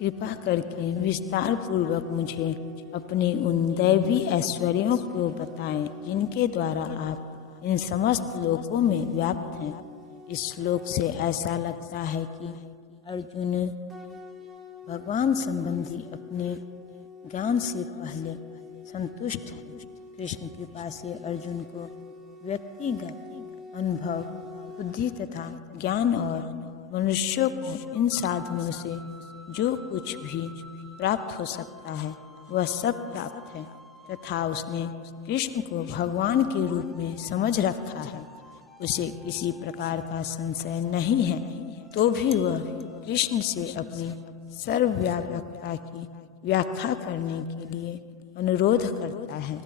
कृपा करके विस्तार पूर्वक मुझे अपने उन दैवी ऐश्वर्यों को बताएं जिनके द्वारा आप इन समस्त लोकों में व्याप्त हैं। इस श्लोक से ऐसा लगता है कि अर्जुन भगवान संबंधी अपने ज्ञान से पहले संतुष्ट है। कृष्ण कृपा से अर्जुन को व्यक्तिगत अनुभव, बुद्धि तथा ज्ञान और मनुष्यों को इन साधनों से जो कुछ भी प्राप्त हो सकता है वह सब प्राप्त है तथा उसने कृष्ण को भगवान के रूप में समझ रखा है। उसे किसी प्रकार का संशय नहीं है, तो भी वह कृष्ण से अपनी सर्वव्यापकता की व्याख्या करने के लिए अनुरोध करता है।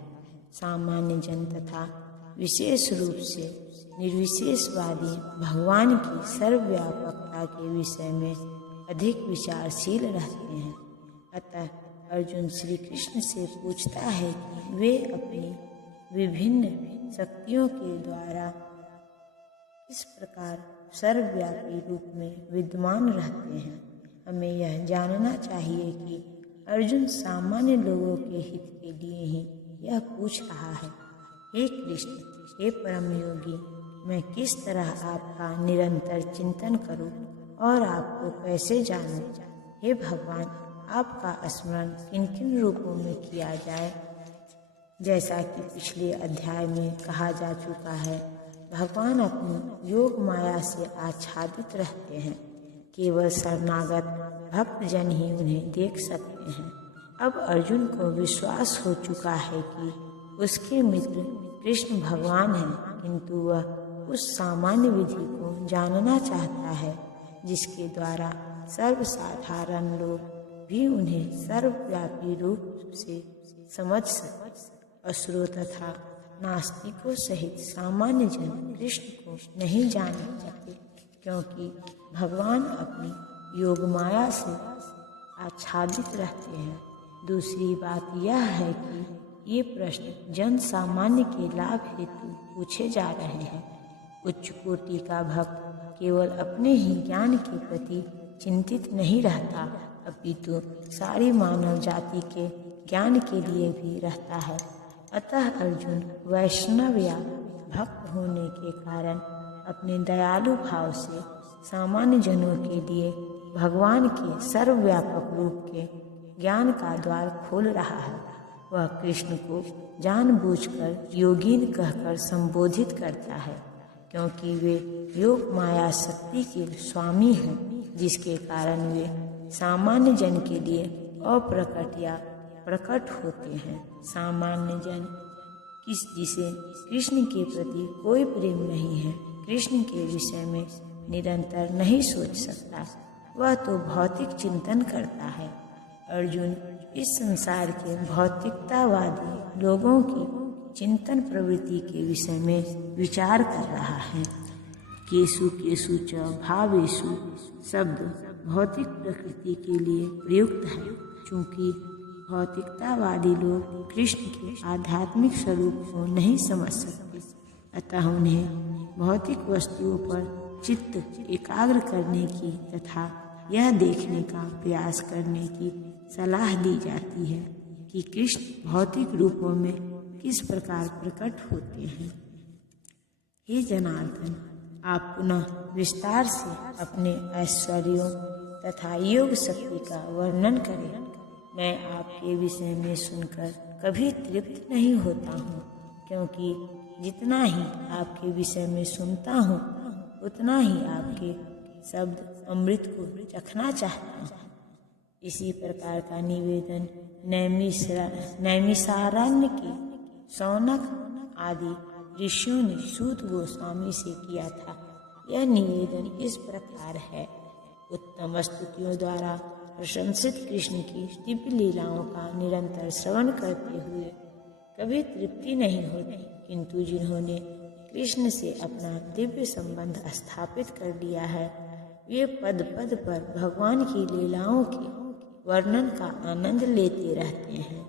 सामान्य जन तथा विशेष रूप से निर्विशेषवादी भगवान की सर्वव्यापकता के विषय में अधिक विचारशील रहते हैं। अतः अर्जुन श्री कृष्ण से पूछता है कि वे अपनी विभिन्न शक्तियों के द्वारा किस प्रकार सर्वव्यापी रूप में विद्यमान रहते हैं। हमें यह जानना चाहिए कि अर्जुन सामान्य लोगों के हित के लिए ही यह पूछ रहा है। हे कृष्ण, हे परम योगी, मैं किस तरह आपका निरंतर चिंतन करूं और आपको कैसे जानूं? हे भगवान, आपका स्मरण किन किन रूपों में किया जाए? जैसा कि पिछले अध्याय में कहा जा चुका है, भगवान अपनी योग माया से आच्छादित रहते हैं। केवल शरणागत भक्तजन ही उन्हें देख सकते हैं। अब अर्जुन को विश्वास हो चुका है कि उसके मित्र कृष्ण भगवान हैं, किंतु वह उस सामान्य विधि को जानना चाहता है जिसके द्वारा सर्वसाधारण लोग भी उन्हें सर्वव्यापी रूप से समझ सके। असुरों तथा नास्तिकों सहित सामान्य जन कृष्ण को नहीं जान पाते, क्योंकि भगवान अपनी योग माया से आच्छादित रहते हैं। दूसरी बात यह है कि ये प्रश्न जन सामान्य के लाभ हेतु पूछे जा रहे हैं। उच्च कोटि का भक्त केवल अपने ही ज्ञान के प्रति चिंतित नहीं रहता, अपितु सारी मानव जाति के ज्ञान के लिए भी रहता है। अतः अर्जुन वैष्णव या भक्त होने के कारण अपने दयालु भाव से सामान्य जनों के लिए भगवान के सर्वव्यापक रूप के ज्ञान का द्वार खोल रहा है। वह कृष्ण को जानबूझकर योगीन कहकर संबोधित करता है, क्योंकि वे योग माया शक्ति के स्वामी हैं, जिसके कारण वे सामान्य जन के लिए अप्रकट या प्रकट होते हैं। सामान्य जन जिसे कृष्ण के प्रति कोई प्रेम नहीं है, कृष्ण के विषय में निरंतर नहीं सोच सकता, वह तो भौतिक चिंतन करता है। अर्जुन इस संसार के भौतिकतावादी लोगों की चिंतन प्रवृत्ति के विषय में विचार कर रहा है। केशु केशु च भावेषु शब्द भौतिक प्रकृति के लिए प्रयुक्त है, चूँकि भौतिकतावादी लोग कृष्ण के आध्यात्मिक स्वरूप को नहीं समझ सकते, अतः उन्हें भौतिक वस्तुओं पर चित्त एकाग्र करने की तथा यह देखने का प्रयास करने की सलाह दी जाती है कि कृष्ण भौतिक रूपों में किस प्रकार प्रकट होते हैं। हे जनार्दन, आप पुनः विस्तार से अपने ऐश्वर्यों तथा योग शक्ति का वर्णन करें। मैं आपके विषय में सुनकर कभी तृप्त नहीं होता हूँ, क्योंकि जितना ही आपके विषय में सुनता हूँ उतना ही आपके शब्द अमृत को चखना चाहता हूँ। इसी प्रकार का निवेदन नैमिषारण्य के शौनक आदि ऋषियों ने सूत गोस्वामी से किया था। यह निवेदन इस प्रकार है। उत्तम स्तुतियों द्वारा प्रशंसित कृष्ण की दिव्य लीलाओं का निरंतर श्रवण करते हुए कभी तृप्ति नहीं होती, किंतु जिन्होंने कृष्ण से अपना दिव्य संबंध स्थापित कर लिया है, वे पद पद पर भगवान की लीलाओं के वर्णन का आनंद लेते रहते हैं।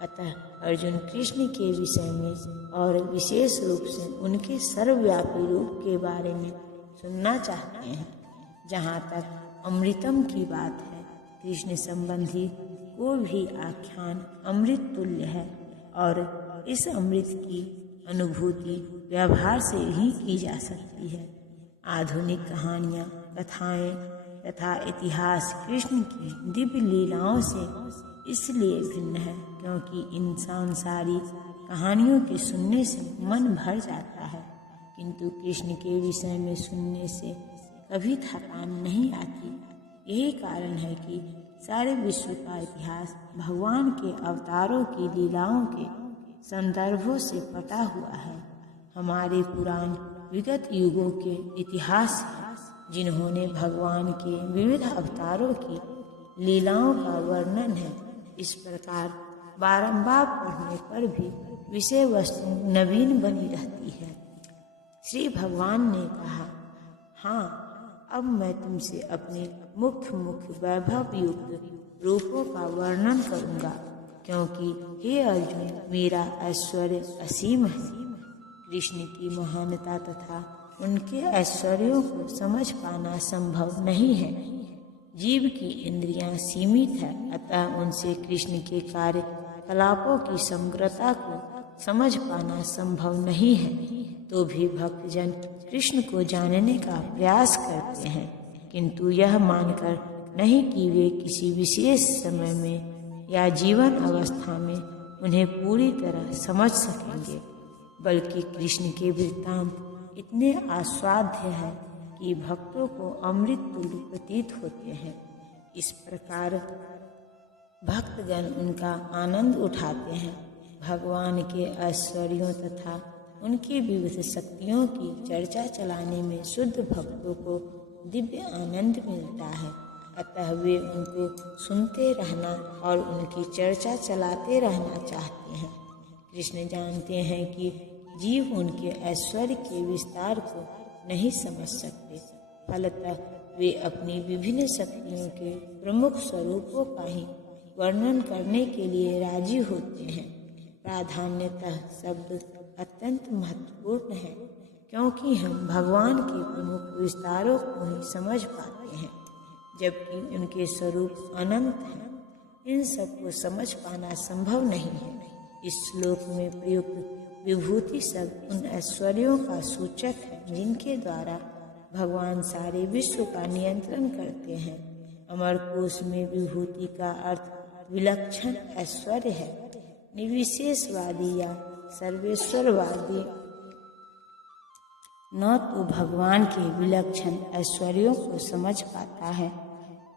अतः अर्जुन कृष्ण के विषय में और विशेष रूप से उनके सर्वव्यापी रूप के बारे में सुनना चाहते हैं। जहाँ तक अमृतम की बात है, कृष्ण संबंधी कोई भी आख्यान अमृत तुल्य है और इस अमृत की अनुभूति व्यवहार से ही की जा सकती है। आधुनिक कहानियाँ, कथाएं तथा इतिहास कृष्ण की दिव्य लीलाओं से इसलिए भिन्न है क्योंकि इन सांसारिक कहानियों के सुनने से मन भर जाता है, किंतु कृष्ण के विषय में सुनने से कभी थकान नहीं आती। यही कारण है कि सारे विश्व का इतिहास भगवान के अवतारों की लीलाओं के संदर्भों से पटा हुआ है। हमारे पुराण विगत युगों के इतिहास हैं, जिन्होंने भगवान के विविध अवतारों की लीलाओं का वर्णन है। इस प्रकार बारंबार पढ़ने पर भी विषय वस्तु नवीन बनी रहती है। श्री भगवान ने कहा, हाँ, अब मैं तुमसे अपने मुख्य वैभव युक्त रूपों का वर्णन करूँगा, क्योंकि हे अर्जुन, मेरा ऐश्वर्य असीम है। कृष्ण की महानता तथा उनके ऐश्वर्यों को समझ पाना संभव नहीं है। जीव की इंद्रियां सीमित है, अतः उनसे कृष्ण के कार्यकलापों की समग्रता को समझ पाना संभव नहीं है। तो भी भक्तजन कृष्ण को जानने का प्रयास करते हैं, किंतु यह मानकर नहीं कि वे किसी विशेष समय में या जीवन अवस्था में उन्हें पूरी तरह समझ सकेंगे, बल्कि कृष्ण के वृत्तांत इतने आस्वाद्य हैं कि भक्तों को अमृत तुल्य प्रतीत होते हैं। इस प्रकार भक्तगण उनका आनंद उठाते हैं। भगवान के ऐश्वर्यों तथा उनकी विविध शक्तियों की चर्चा चलाने में शुद्ध भक्तों को दिव्य आनंद मिलता है, अतः वे उनको सुनते रहना और उनकी चर्चा चलाते रहना चाहते हैं। कृष्ण जानते हैं कि जीव उनके ऐश्वर्य के विस्तार को नहीं समझ सकते, फलतः वे अपनी विभिन्न शक्तियों के प्रमुख स्वरूपों का ही वर्णन करने के लिए राजी होते हैं। प्राधान्यतः शब्द अत्यंत महत्वपूर्ण है, क्योंकि हम भगवान के प्रमुख विस्तारों को ही समझ पाते हैं, जबकि उनके स्वरूप अनंत हैं। इन सब को समझ पाना संभव नहीं है। इस श्लोक में प्रयुक्त विभूति शब्द उन ऐश्वर्यों का सूचक है जिनके द्वारा भगवान सारे विश्व का नियंत्रण करते हैं। अमरकोश में विभूति का अर्थ विलक्षण ऐश्वर्य है। निर्विशेषवादी या सर्वेश्वरवादी न तो भगवान के विलक्षण ऐश्वर्यों को समझ पाता है,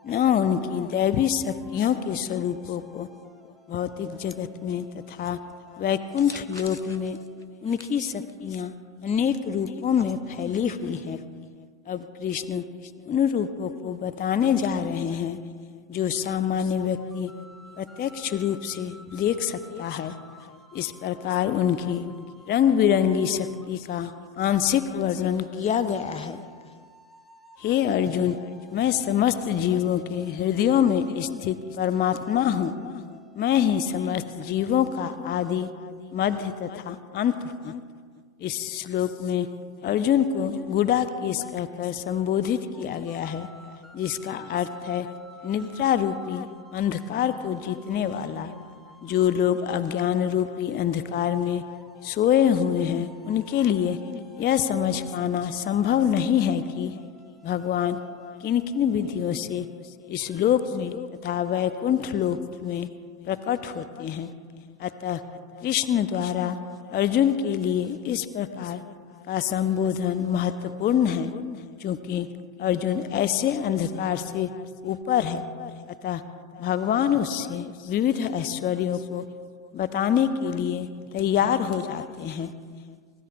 न उनकी दैवी शक्तियों के स्वरूपों को। भौतिक जगत में तथा वैकुंठ लोक में उनकी शक्तियाँ अनेक रूपों में फैली हुई है। अब कृष्ण उन रूपों को बताने जा रहे हैं जो सामान्य व्यक्ति प्रत्यक्ष रूप से देख सकता है। इस प्रकार उनकी रंग बिरंगी शक्ति का आंशिक वर्णन किया गया है। हे अर्जुन, मैं समस्त जीवों के हृदयों में स्थित परमात्मा हूँ। मैं ही समस्त जीवों का आदि, मध्य तथा अंत हूँ। इस श्लोक में अर्जुन को गुडाकेश कहकर संबोधित किया गया है, जिसका अर्थ है निद्रा रूपी अंधकार को जीतने वाला। जो लोग अज्ञान रूपी अंधकार में सोए हुए हैं, उनके लिए यह समझ पाना संभव नहीं है कि भगवान किन किन विधियों से इस लोक में तथा वैकुंठ लोक में प्रकट होते हैं। अतः कृष्ण द्वारा अर्जुन के लिए इस प्रकार का संबोधन महत्वपूर्ण है, क्योंकि अर्जुन ऐसे अंधकार से ऊपर है। अतः भगवान उससे विविध ऐश्वर्यों को बताने के लिए तैयार हो जाते हैं।